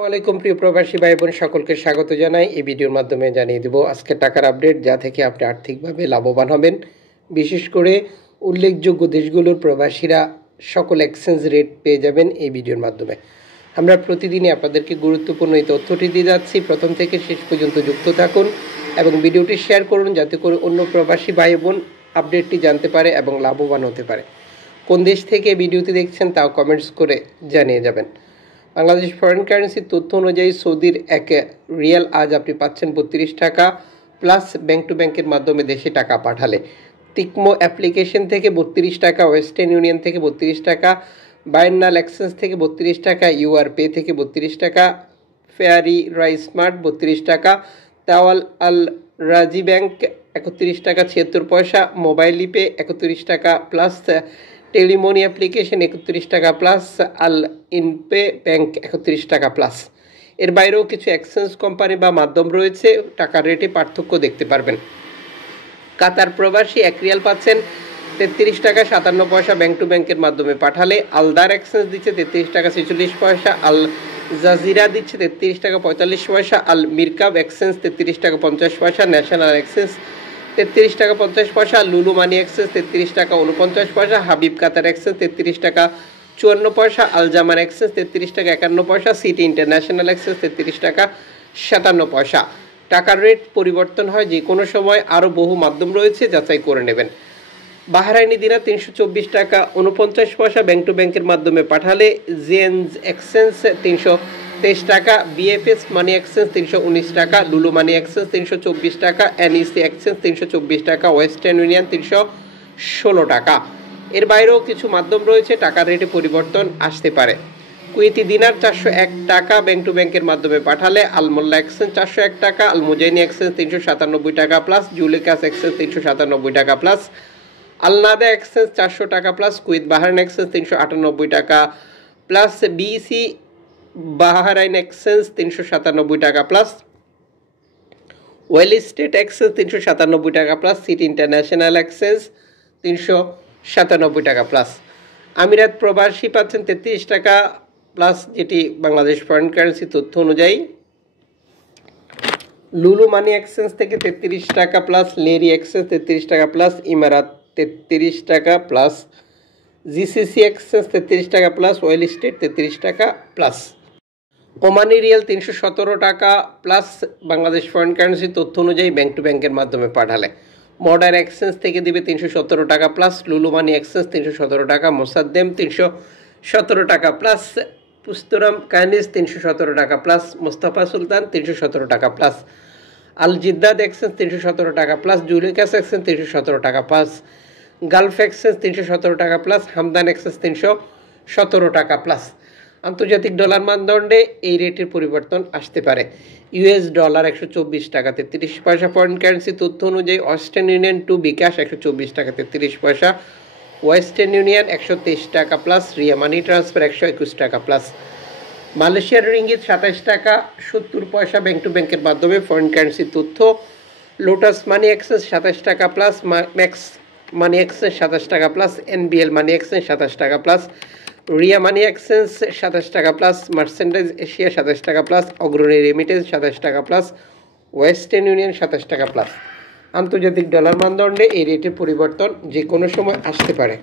আসসালামু আলাইকুম প্রিয় প্রবাসী ভাই বোন সকলকে স্বাগত জানাই। এই ভিডিওর মাধ্যমে জানিয়ে দেব আজকে টাকার আপডেট, যা থেকে আপনি আর্থিকভাবে লাভবান হবেন। বিশেষ করে উল্লেখযোগ্য দেশগুলোর প্রবাসীরা সকল এক্সচেঞ্জ রেট পেয়ে যাবেন এই ভিডিওর মাধ্যমে। আমরা প্রতিদিনই আপনাদেরকে গুরুত্বপূর্ণ এই তথ্যটি দিয়ে যাচ্ছি। প্রথম থেকে শেষ পর্যন্ত যুক্ত থাকুন এবং ভিডিওটি শেয়ার করুন, যাতে করে অন্য প্রবাসী ভাই বোন আপডেটটি জানতে পারে এবং লাভবান হতে পারে। কোন দেশ থেকে ভিডিওটি দেখছেন তাও কমেন্টস করে জানিয়ে যাবেন। বাংলাদেশ ফরেন কারেন্সির তথ্য অনুযায়ী সৌদির এক রিয়াল আজ আপনি পাচ্ছেন 32 টাকা প্লাস ব্যাংক টু ব্যাংকের মাধ্যমে দেশে টাকা পাঠালে। তিকমো অ্যাপ্লিকেশন থেকে 32 টাকা, ওয়েস্টার্ন ইউনিয়ন থেকে 32 টাকা, বায়ান্নাল এক্সচেঞ্জ থেকে 32 টাকা, ইউআর পে থেকে 32 টাকা, ফেয়ারি রাই স্মার্ট 32 টাকা, তাওয়াল আল রাজি ব্যাংক 31 টাকা 76 পয়সা, মোবাইল ইপে 31 টাকা প্লাস, টেলিমনি অ্যাপ্লিকেশন 31 টাকা প্লাস, আল ইনপে ব্যাংক 31 টাকা প্লাস। এর বাইরেও কিছু এক্সচেঞ্জ কোম্পানি বা মাধ্যম রয়েছে, টাকার রেটে পার্থক্য দেখতে পারবেন। কাতার প্রবাসী 1 রিয়াল পাচ্ছেন 33 টাকা 57 পয়সা ব্যাংক টু ব্যাংকের মাধ্যমে পাঠালে। আলদার এক্সচেঞ্জ দিচ্ছে 33 টাকা 46 পয়সা, আল জাজিরা দিচ্ছে 33 টাকা 45 পয়সা, আল মিরকাব এক্সচেঞ্জ 33 টাকা 50 পয়সা, ন্যাশনাল এক্সচেঞ্জ 33 টাকা 50 পয়সা, লুলু মানি এক্সচেঞ্জ 33 টাকা 49 পয়সা, হাবিব কাতার এক্সচেঞ্জ 33 টাকা 54 পয়সা, আল জামান এক্সচেঞ্জ 33 টাকা 51 পয়সা, সিটি ইন্টারন্যাশনাল এক্সচেঞ্জ 33 টাকা 57 পয়সা। টাকার রেট পরিবর্তন হয় যে কোনো সময়, আরও বহু মাধ্যম রয়েছে, যাচাই করে নেবেন। বাহরাইনি দিনার 324 টাকা 49 পয়সা ব্যাংক টু ব্যাংকের মাধ্যমে পাঠালে। জেএনজ এক্সচেঞ্জ 323 টাকা, বিএফএস মানি এক্সচেঞ্জ 319 টাকা, লুলু মানি এক্সচেঞ্জ 324 টাকা, এনইসি এক্সচেঞ্জ 324 টাকা, ওয়েস্টার্ন ইউনিয়ন 316 টাকা। এর বাইরেও কিছু মাধ্যম রয়েছে, টাকার রেটে পরিবর্তন আসতে পারে। কুয়েতি দিনার 401 টাকা ব্যাংক টু ব্যাংকের মাধ্যমে পাঠালে। আলমোল্লা এক্সচেঞ্জ 401 টাকা, আলমুজাইনি এক্সচেঞ্জ 397 টাকা প্লাস, জুলেকাস এক্সচেঞ্জ 397 টাকা প্লাস, আলনাদা এক্সচেঞ্জ 400 টাকা প্লাস, কুয়েত বাহরাইন এক্সচেঞ্জ 398 টাকা প্লাস, বিসি বাহরাইন এক্সচেঞ্জ 397 টাকা প্লাস, ওয়েল স্টেট এক্সচেঞ্জ 397 টাকা প্লাস, সিটি ইন্টারন্যাশনাল এক্সচেঞ্জ 397 টাকা প্লাস। আমিরাত প্রবাসী পাচ্ছেন 33 টাকা প্লাস, যেটি বাংলাদেশ ফরেন কারেন্সি তথ্য অনুযায়ী। লুলু মানি এক্সচেঞ্জ থেকে 33 টাকা প্লাস, লেরি এক্সচেঞ্জ 33 টাকা প্লাস, ইমারাত 33 টাকা প্লাস, জিসিসি এক্সচেঞ্জ 33 টাকা প্লাস, ওয়েল স্টেট 33 টাকা প্লাস। ওমানি রিয়াল 317 টাকা প্লাস বাংলাদেশ ফরেন কারেন্সি তথ্য অনুযায়ী ব্যাংক টু ব্যাংকের মাধ্যমে পাঠালে। মডার্ন এক্সচেঞ্জ থেকে দিবে 317 টাকা প্লাস, লুলু মানি এক্সচেঞ্জ 317 টাকা, মোসাদ্দেম 317 টাকা প্লাস, পুস্তরাম কানিস 317 টাকা প্লাস, মোস্তফা সুলতান 317 টাকা প্লাস, আল জিদ্দাদ এক্সচেঞ্জ 317 টাকা প্লাস, জুলেকাস এক্সচেঞ্জ 317 টাকা প্লাস, গালফ এক্সচেঞ্জ 317 টাকা প্লাস, হামদান এক্সচেঞ্জ 317 টাকা প্লাস। আন্তর্জাতিক ডলার মানদণ্ডে এই রেটের পরিবর্তন আসতে পারে। ইউএস ডলার 124 টাকা 33 পয়সা ফরেন কারেন্সি তথ্য অনুযায়ী। ওয়েস্টার্ন ইউনিয়ন টু বিকাশ 124 টাকা 33 পয়সা, ওয়েস্টার্ন ইউনিয়ন 123 টাকা প্লাস, রিয়া মানি ট্রান্সফার 121 টাকা প্লাস। মালয়েশিয়ার রিঙ্গিত 27 টাকা 70 পয়সা ব্যাংক টু ব্যাংকের মাধ্যমে ফরেন কারেন্সি তথ্য। লোটাস মানি এক্সচেঞ্জ 27 টাকা প্লাস, ম্যাক্স মানি এক্সচেঞ্জ 27 টাকা প্লাস, এনবিএল মানি এক্সচেঞ্জ 27 টাকা প্লাস, রিয়া মানি এক্সচেঞ্জ 27 টাকা প্লাস, মার্সেন্টাইজ এশিয়া 27 টাকা প্লাস, অগ্রণী রেমিটেন্স 27 টাকা প্লাস, ওয়েস্টার্ন ইউনিয়ন 27 টাকা প্লাস। আন্তর্জাতিক ডলার মানদণ্ডে এই রেটের পরিবর্তন যে কোনো সময় আসতে পারে।